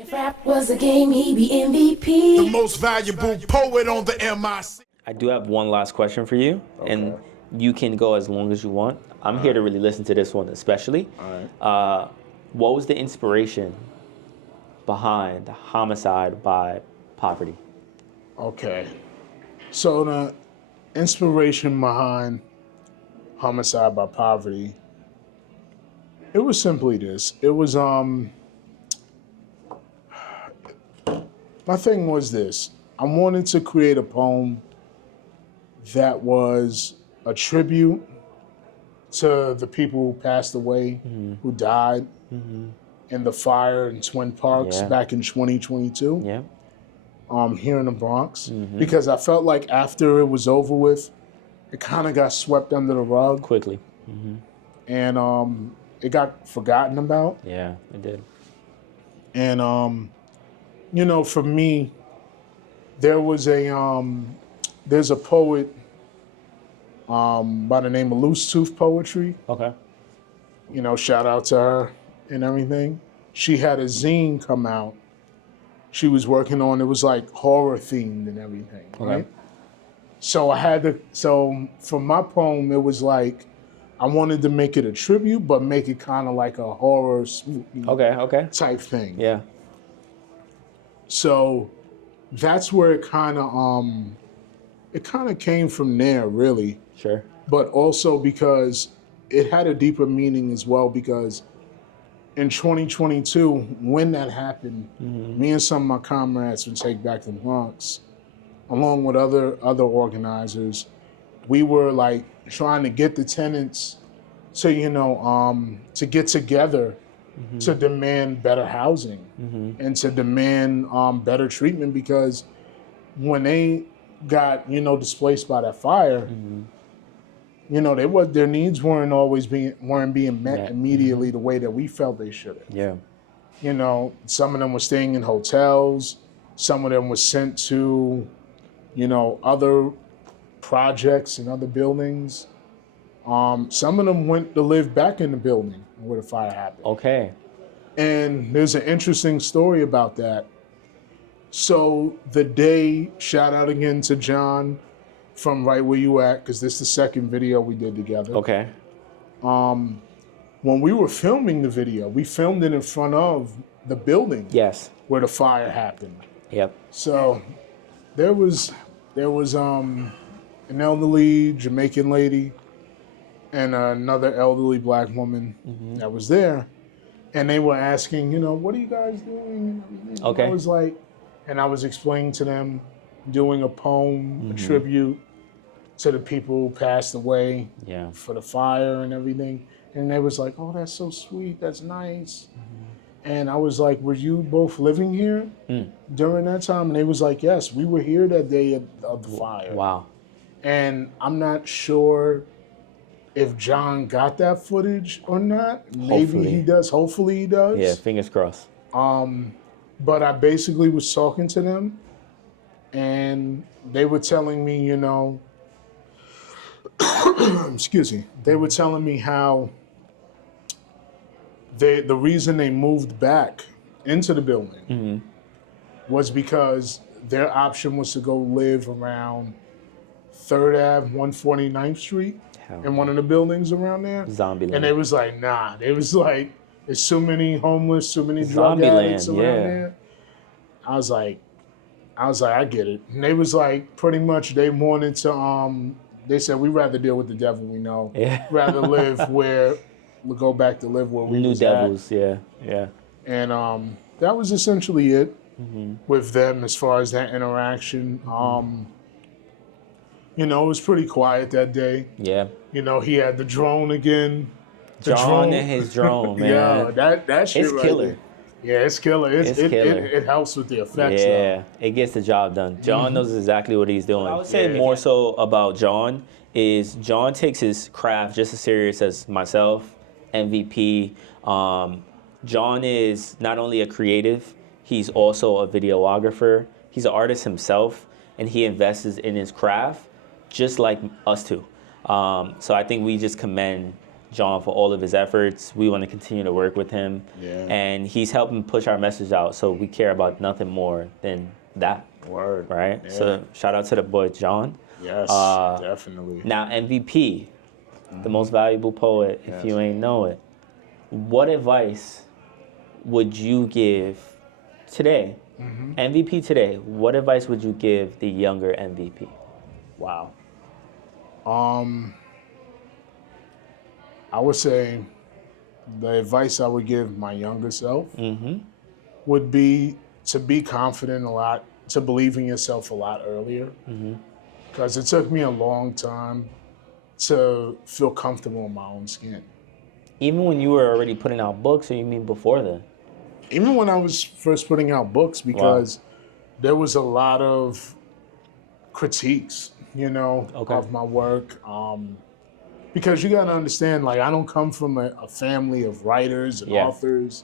If rap was a game, he'd be MVP. The most valuable poet on the MIC. I do have one last question for you, and you can go as long as you want. I'm here to really listen to this one especially. What was the inspiration behind Homicide by Poverty? Okay. So the inspiration behind Homicide by Poverty, it was simply this. It was, my thing was this. I wanted to create a poem that was a tribute to the people who passed away, who died in the fire in Twin Parks back in 2022. Yeah. Here in the Bronx, because I felt like after it was over with, it kind of got swept under the rug Quickly. and it got forgotten about. Yeah, it did. And you know, for me, there's a poet by the name of Loose Tooth Poetry. Okay. You know, shout out to her and everything. She had a zine come out. She was working on, it was like horror themed and everything, right? So so for my poem, it was like, I wanted to make it a tribute, but make it kind of like a horror spooky type thing. Yeah. So that's where it kind of came from there, really. Sure. But also because it had a deeper meaning as well, because in 2022, when that happened, me and some of my comrades from Take Back the Bronx, along with other organizers, we were like trying to get the tenants to, you know, to get together to demand better housing and to demand better treatment, because when they got, you know, displaced by that fire, you know, their needs weren't being met immediately the way that we felt they should have. Yeah. You know, some of them were staying in hotels, some of them were sent to, you know, other projects and other buildings. Some of them went to live back in the building where the fire happened. Okay. And there's an interesting story about that. So the day, shout out again to John from Right Where You At, because this is the second video we did together. Okay. When we were filming the video, we filmed it in front of the building where the fire happened. Yep. So there was an elderly Jamaican lady and another elderly black woman that was there, and they were asking, you know, what are you guys doing? Okay. I was like, and I was explaining to them, doing a poem, a tribute to the people who passed away for the fire and everything. And they was like, oh, that's so sweet, that's nice. And I was like, were you both living here during that time? And they was like, yes, we were here that day of the fire. Wow. And I'm not sure if John got that footage or not. Maybe he does. Hopefully he does. Yeah, fingers crossed. But I basically was talking to them, and they were telling me, you know, excuse me, they were telling me how the reason they moved back into the building was because their option was to go live around 3rd Ave, 149th Street in one of the buildings around there. Zombieland. And they was like, nah. They was like, there's so many homeless, so many drug addicts around there. I was like, I get it. And they was like, pretty much they wanted to, they said, we'd rather deal with the devil we know. Yeah. Rather live where, we go back to live where we New was devils, at. yeah. And that was essentially it with them as far as that interaction. You know, it was pretty quiet that day. Yeah. You know, he had the drone again. John and his drone, man. Yeah, that shit it's right killer. there. Yeah, it's killer. It's killer. It helps with the effects. Yeah, it gets the job done. John knows exactly what he's doing. I would say more so about John is John takes his craft just as serious as myself, MVP. John is not only a creative, he's also a videographer. He's an artist himself, and he invests in his craft just like us two. So I think we just commend John for all of his efforts. We want to continue to work with him. Yeah. And he's helping push our message out, so we care about nothing more than that. Word. Right? Yeah. So shout out to the boy, John. Yes, definitely. Now, MVP, the most valuable poet, if you ain't know it. What advice would you give today, MVP today, what advice would you give the younger MVP? Wow. I would say the advice I would give my younger self would be to be confident a lot, to believe in yourself a lot earlier. Because it took me a long time to feel comfortable in my own skin. Even when you were already putting out books, or you mean before then? Even when I was first putting out books, because there was a lot of critiques, of my work. Because you got to understand, like, I don't come from a family of writers and authors.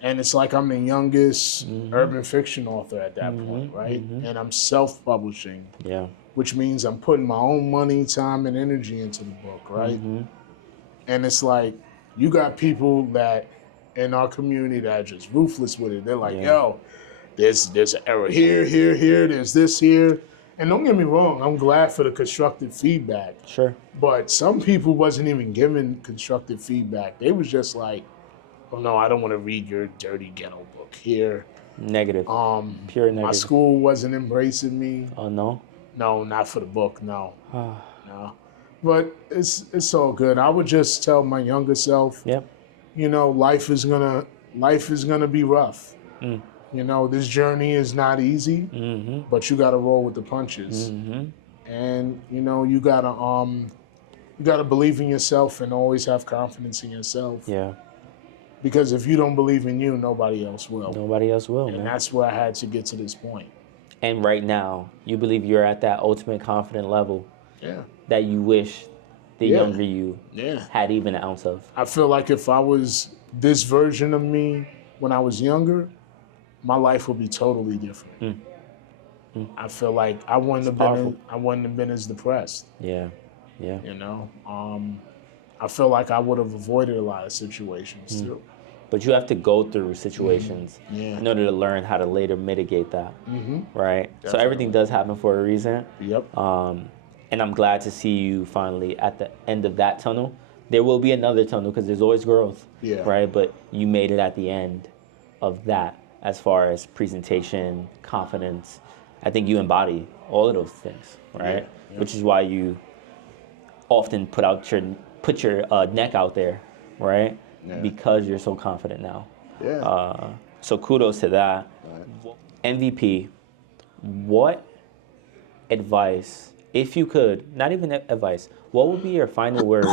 And it's like I'm the youngest urban fiction author at that point, right? And I'm self-publishing, which means I'm putting my own money, time, and energy into the book, right? And it's like, you got people that in our community that are just ruthless with it. They're like, yo, there's an error here, there's this here. And don't get me wrong, I'm glad for the constructive feedback. Sure. But some people wasn't even given constructive feedback. They was just like, oh no, I don't want to read your dirty ghetto book here. Negative. Pure negative. My school wasn't embracing me. Oh, no? No, not for the book, no. No. But it's all good. I would just tell my younger self, life is gonna be rough. This journey is not easy, but you gotta roll with the punches. And you gotta believe in yourself and always have confidence in yourself. Yeah. Because if you don't believe in you, nobody else will. Nobody else will, and man. that's where I had to get to this point. And right now, you believe you're at that ultimate confident level that you wish the younger you had even an ounce of. I feel like if I was this version of me when I was younger, my life would be totally different. I feel like I wouldn't have been as depressed. Yeah. I feel like I would have avoided a lot of situations too. But you have to go through situations in order to learn how to later mitigate that, right? Definitely. So everything does happen for a reason. Yep. And I'm glad to see you finally at the end of that tunnel. There will be another tunnel because there's always growth, right? But you made it at the end of that as far as presentation, confidence. I think you embody all of those things, right? Yeah. Which is why you often put your neck out there, right? Yeah. Because you're so confident now. Yeah. So kudos to that. Right. MVP, what advice, if you could, not even advice, what would be your final words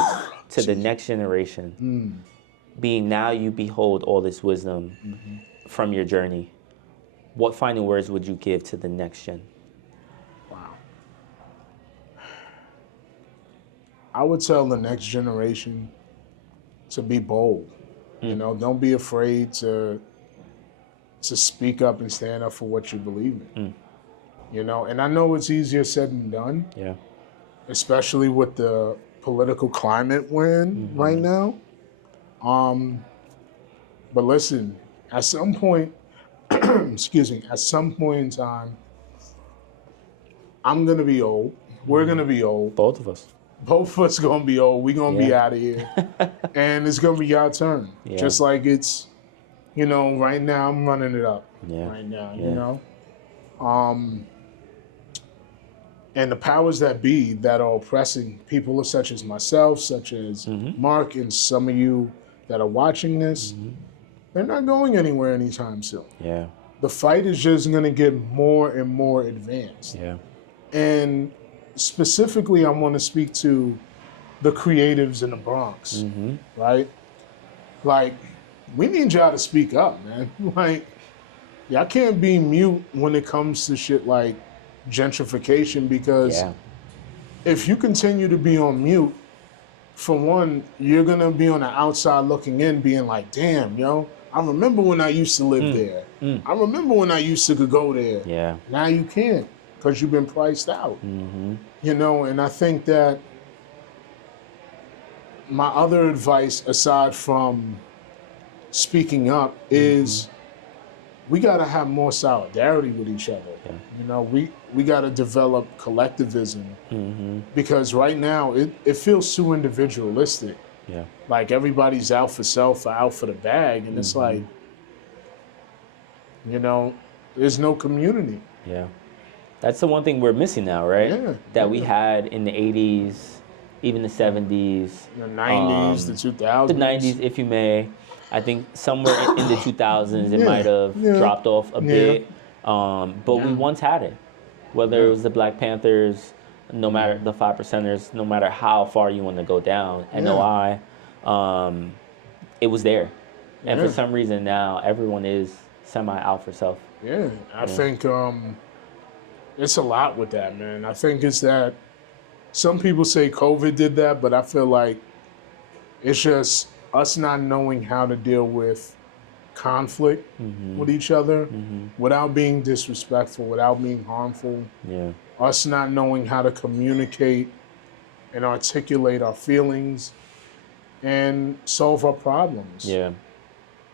to the next generation? Being now you behold all this wisdom from your journey. What final words would you give to the next gen? Wow. I would tell the next generation to be bold. Don't be afraid to speak up and stand up for what you believe in. And I know it's easier said than done. Yeah. Especially with the political climate we're in right now. But listen, at some point, at some point in time, I'm gonna be old. We're gonna be old. Both of us. Both of us gonna be old. We're gonna be out of here. And it's gonna be our turn. Yeah. Just like it's, right now I'm running it up. Yeah. Right now, And the powers that be that are oppressing people such as myself, such as Mark, and some of you that are watching this, they're not going anywhere anytime soon. Yeah. The fight is just gonna get more and more advanced. Yeah. And specifically, I want to speak to the creatives in the Bronx, right? Like, we need y'all to speak up, man. Like, y'all can't be mute when it comes to shit like gentrification, because if you continue to be on mute, for one, you're gonna be on the outside looking in, being like, damn, I remember when I used to live there. I remember when I used to go there. Yeah. Now you can't, because you've been priced out. And I think that my other advice, aside from speaking up, is we got to have more solidarity with each other. Yeah. You know, we got to develop collectivism because right now it feels too individualistic. Yeah. Like everybody's out for self or out for the bag, and it's like, you know, there's no community. Yeah. That's the one thing we're missing now, right? Yeah. That we had in the 80s, even the 70s. The 90s, the 2000s. The 90s, if you may. I think somewhere in the 2000s it might have dropped off a bit. But we once had it. Whether it was the Black Panthers, no matter the 5%ers, no matter how far you want to go down, NOI, it was there. And for some reason now, everyone is semi-out for self. Yeah, I think it's a lot with that, man. I think it's that some people say COVID did that, but I feel like it's just us not knowing how to deal with conflict with each other without being disrespectful, without being harmful. Yeah. Us not knowing how to communicate and articulate our feelings and solve our problems. Yeah.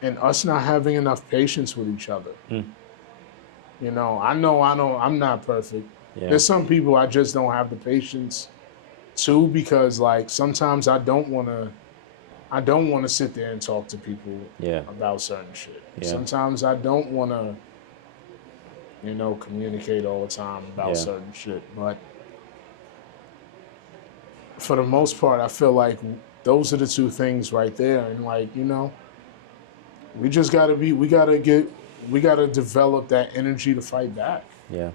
And us not having enough patience with each other. You know I'm not perfect. Yeah. There's some people I just don't have the patience to, because like sometimes I don't want to sit there and talk to people about certain shit. Yeah. Sometimes I don't want to, you know, communicate all the time about certain shit. But for the most part, I feel like those are the two things right there. And like, you know, we just gotta develop that energy to fight back. Yeah.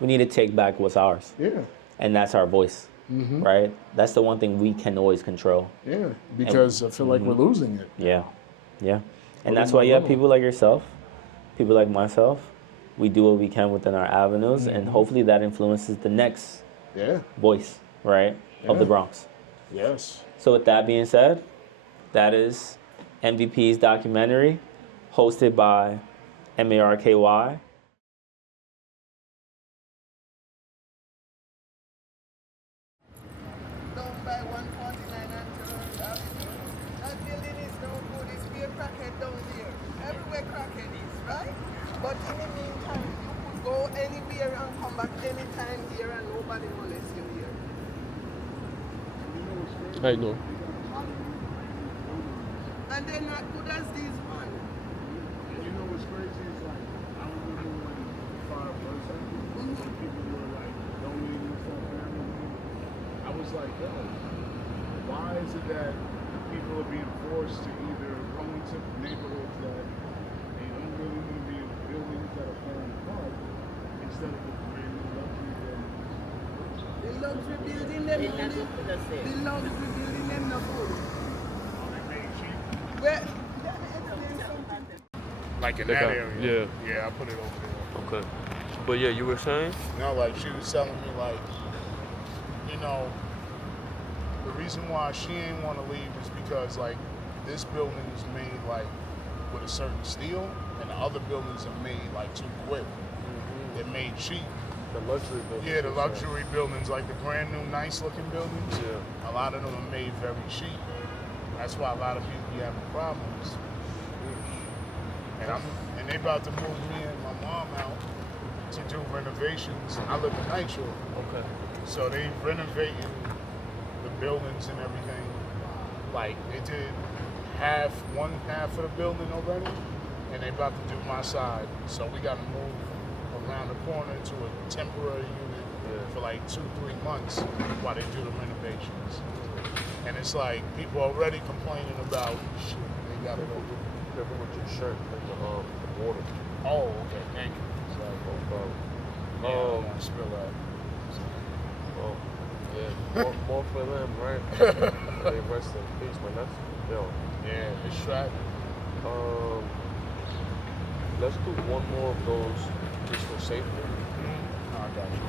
We need to take back what's ours. Yeah. And that's our voice, right? That's the one thing we can always control. Yeah, because I feel like we're losing it. Yeah. Yeah. And that's why you have people like yourself, people like myself. We do what we can within our avenues, and hopefully that influences the next voice, right, of the Bronx. Yes. So with that being said, that is MVP's documentary, hosted by MARKY. Down by 149 and Toronto Avenue. That building is no good. It's be a crackhead down there. Everywhere crackhead is, right? But in the meantime, you could go anywhere and come back anytime here and nobody molest you here. I know. And they're not good as these ones. You know what's crazy is like, I remember when fire burst and people were like donating stuff and everything. I was like, yo, why is it that people are being forced to either go into neighborhoods that they don't really want to be in, buildings that are falling apart, instead of the brand new luxury buildings? The luxury building them good. The luxury building them not good. Where? Let me explain something. Like in They that got- area. Yeah, I put it over there. Okay. But yeah, you were saying? No, like she was telling me, like, you know, the reason why she ain't want to leave is because like this building is made like with a certain steel, and the other buildings are made like too quick. They're made cheap. The luxury buildings. Yeah, the luxury buildings, like the brand new, nice looking buildings. Yeah. A lot of them are made very cheap. That's why a lot of people be having problems. And they about to move me and my mom out to do renovations. I live in Nitro. Okay. So they renovating the buildings and everything. Like they did one half of the building already, and they about to do my side. So we got to move around the corner to a temporary unit for like 2-3 months while they do the renovations. And it's like people already complaining about shit. They got to go. Careful with your shirt, like the water. Oh, okay, thank you. I don't want to spill that. Oh, yeah. More for them, right? They rest in peace, man. That's Yeah, it's tragic. Let's do one more of those just for safety. I got you.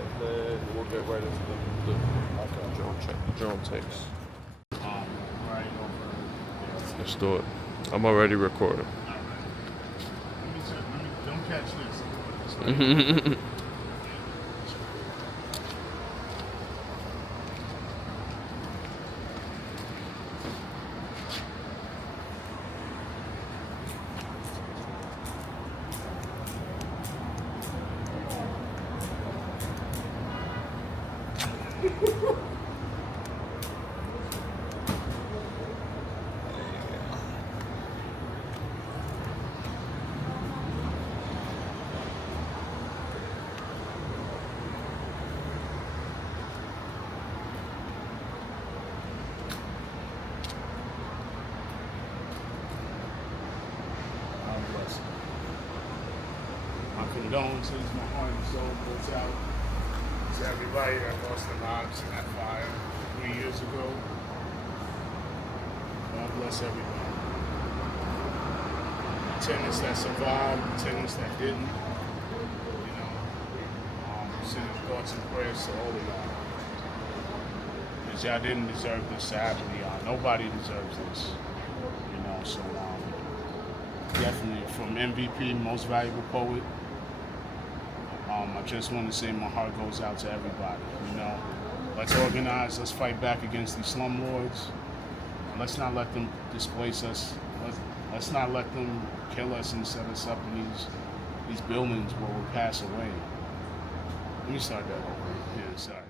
And then we'll get right into the drone takes. Right over. Let's do it. I'm already recording. Don't catch this. God bless him. My condolences, my heart and soul goes out to everybody that lost their lives in that fire 3 years ago. God bless everybody. The tenants that survived, the tenants that didn't. You know, sending thoughts and prayers to all of y'all. Because y'all didn't deserve this to happen to y'all. Nobody deserves this. You know, so definitely from MVP, Most Valuable Poet. I just want to say my heart goes out to everybody. You know, let's organize. Let's fight back against these slumlords. Let's not let them displace us. Let's not let them kill us and set us up in these buildings where we'll pass away. Let me start that over. Yeah, sorry.